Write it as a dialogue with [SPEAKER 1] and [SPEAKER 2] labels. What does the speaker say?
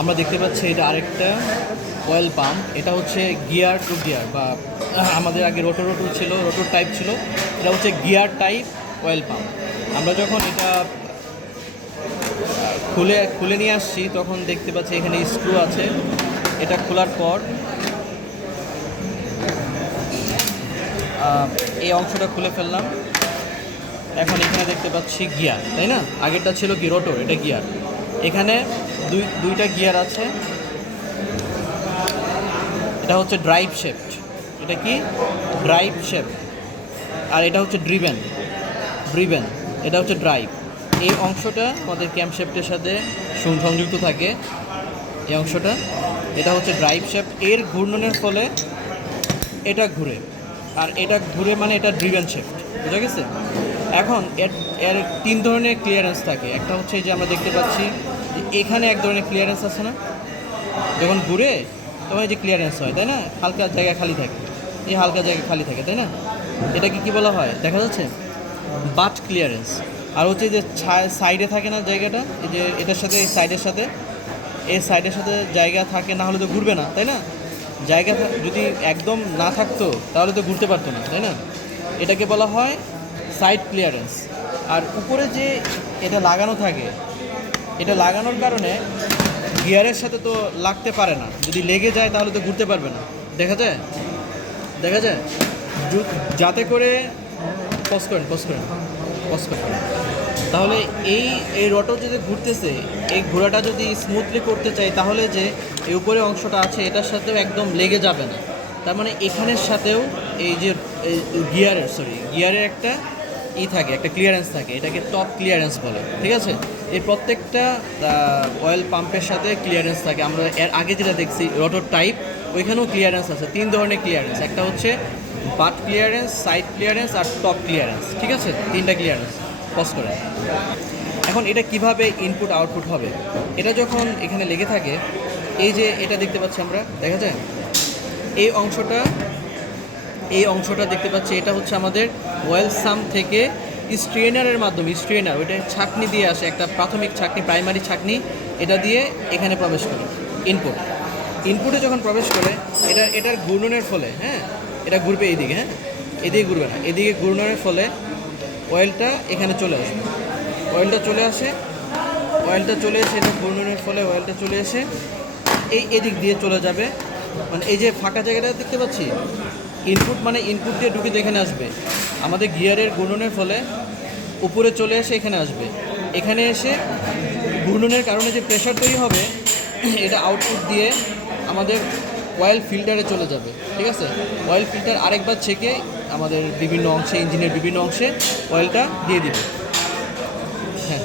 [SPEAKER 1] আমরা দেখতে পাচ্ছি এটা আরেকটা অয়েল পাম্প এটা হচ্ছে গিয়ার টু গিয়ার বা আমাদের আগে রোটো রোটো ছিল রোটোর টাইপ ছিল। এটা হচ্ছে গিয়ার টাইপ অয়েল পাম্প আমরা যখন এটা খুলে খুলে নিয়ে আসছি, তখন দেখতে পাচ্ছি এখানে স্ক্রু আছে। এটা খোলার পর এই অংশটা খুলে ফেললাম। এখন এখানে দেখতে পাচ্ছি গিয়ার তাই না? আগেরটা ছিল কি? রোটর এটা গিয়ার এখানে দুই, দুইটা গিয়ার আছে। এটা হচ্ছে ড্রাইভ শেফট এটা কি? ড্রাইভ শেফট আর এটা হচ্ছে ড্রিভেন ড্রিভেন এটা হচ্ছে ড্রাইভ এই অংশটা আমাদের ক্যাম্প শেফটের সাথে সংযুক্ত থাকে। এই অংশটা। এটা হচ্ছে ড্রাইভ শেফট এর ঘূর্ণনের ফলে এটা ঘুরে। আর এটা ঘুরে মানে এটা ড্রিভেন শেফট বুঝা গেছে? এখন এর এর তিন ধরনের ক্লিয়ারেন্স থাকে। একটা হচ্ছে যে আমরা দেখতে পাচ্ছি এখানে এক ধরনের ক্লিয়ারেন্স আছে না? যখন ঘুরে, তখন যে ক্লিয়ারেন্স হয়, তাই না? হালকা জায়গা খালি থাকে। এই হালকা জায়গা খালি থাকে, তাই না? এটাকে কি বলা হয়? দেখা যাচ্ছে? বাট ক্লিয়ারেন্স আর হচ্ছে যে সাইডে থাকে না জায়গাটা? এই যে এটার সাথে, এই সাইডের সাথে, এই সাইডের সাথে জায়গা থাকে, না হলে তো ঘুরবে না, তাই না? জায়গা যদি একদম না থাকতো, তাহলে তো ঘুরতে পারতো না, তাই না? এটাকে বলা হয় সাইড ক্লিয়ারেন্স আর উপরে যে এটা লাগানো থাকে এটা লাগানোর কারণে গিয়ারের সাথে তো লাগতে পারে না। যদি লেগে যায় তাহলে তো ঘুরতে পারবে না। দেখা যায়? দেখা যায়? যাতে করে পজ করেন পজ করেন পজ করেন। তাহলে এই এই রটো যদি ঘুরতেছে, এই ঘোরাটা যদি স্মুথলি করতে চাই তাহলে যে এই উপরে অংশটা আছে, এটার সাথেও একদম লেগে যাবে না। তার মানে এখানের সাথেও এই যে গিয়ারের সরি গিয়ারের একটা ই থাকে, একটা ক্লিয়ারেন্স থাকে, এটাকে টপ ক্লিয়ারেন্স বলে, ঠিক আছে? এই প্রত্যেকটা অয়েল পাম্পের সাথে ক্লিয়ারেন্স থাকে। আমরা এর আগে যেটা দেখছি রটোর টাইপ ওইখানেও ক্লিয়ারেন্স আছে, তিন ধরনের ক্লিয়ারেন্স একটা হচ্ছে বাট ক্লিয়ারেন্স সাইড ক্লিয়ারেন্স আর টপ ক্লিয়ারেন্স ঠিক আছে? তিনটা ক্লিয়ারেন্স পজ করে। এখন এটা কীভাবে ইনপুট আউটপুট হবে? এটা যখন এখানে লেগে থাকে, এই যে এটা দেখতে পাচ্ছি আমরা, দেখা যায়? এই অংশটা এই অংশটা দেখতে পাচ্ছি, এটা হচ্ছে আমাদের ওয়েল সাম থেকে স্ট্রেনারের মাধ্যমে স্ট্রেনার ওইটা ছাকনি দিয়ে আসে, একটা প্রাথমিক ছাকনি, প্রাইমারি ছাকনি, এটা দিয়ে এখানে প্রবেশ করে ইনপুট ইনপুটে যখন প্রবেশ করে, এটা, এটার ঘূর্ণনের ফলে হ্যাঁ এটা ঘুরবে এইদিকে হ্যাঁ এদিকে ঘুরবে না, এদিকে ঘূর্ণনের ফলে অয়েলটা এখানে চলে আসবে। অয়েলটা চলে আসে অয়েলটা চলে এসে, এটা ঘূর্ণনের ফলে অয়েলটা চলে এসে, এই এদিক দিয়ে চলে যাবে মানে এই যে ফাঁকা জায়গাটা দেখতে পাচ্ছি? ইনপুট মানে ইনপুট দিয়ে ঢুকে তো এখানে আসবে। আমাদের গিয়ারের ঘূর্ণনের ফলে উপরে চলে এসে এখানে আসবে। এখানে এসে ঘূর্ণনের কারণে যে প্রেশার তৈরি হবে, এটা আউটপুট দিয়ে আমাদের অয়েল ফিল্টারে চলে যাবে। ঠিক আছে? অয়েল ফিল্টার আরেকবার ছেঁকে আমাদের বিভিন্ন অংশে ইঞ্জিনের বিভিন্ন অংশে অয়েলটা দিয়ে দিবে। হ্যাঁ।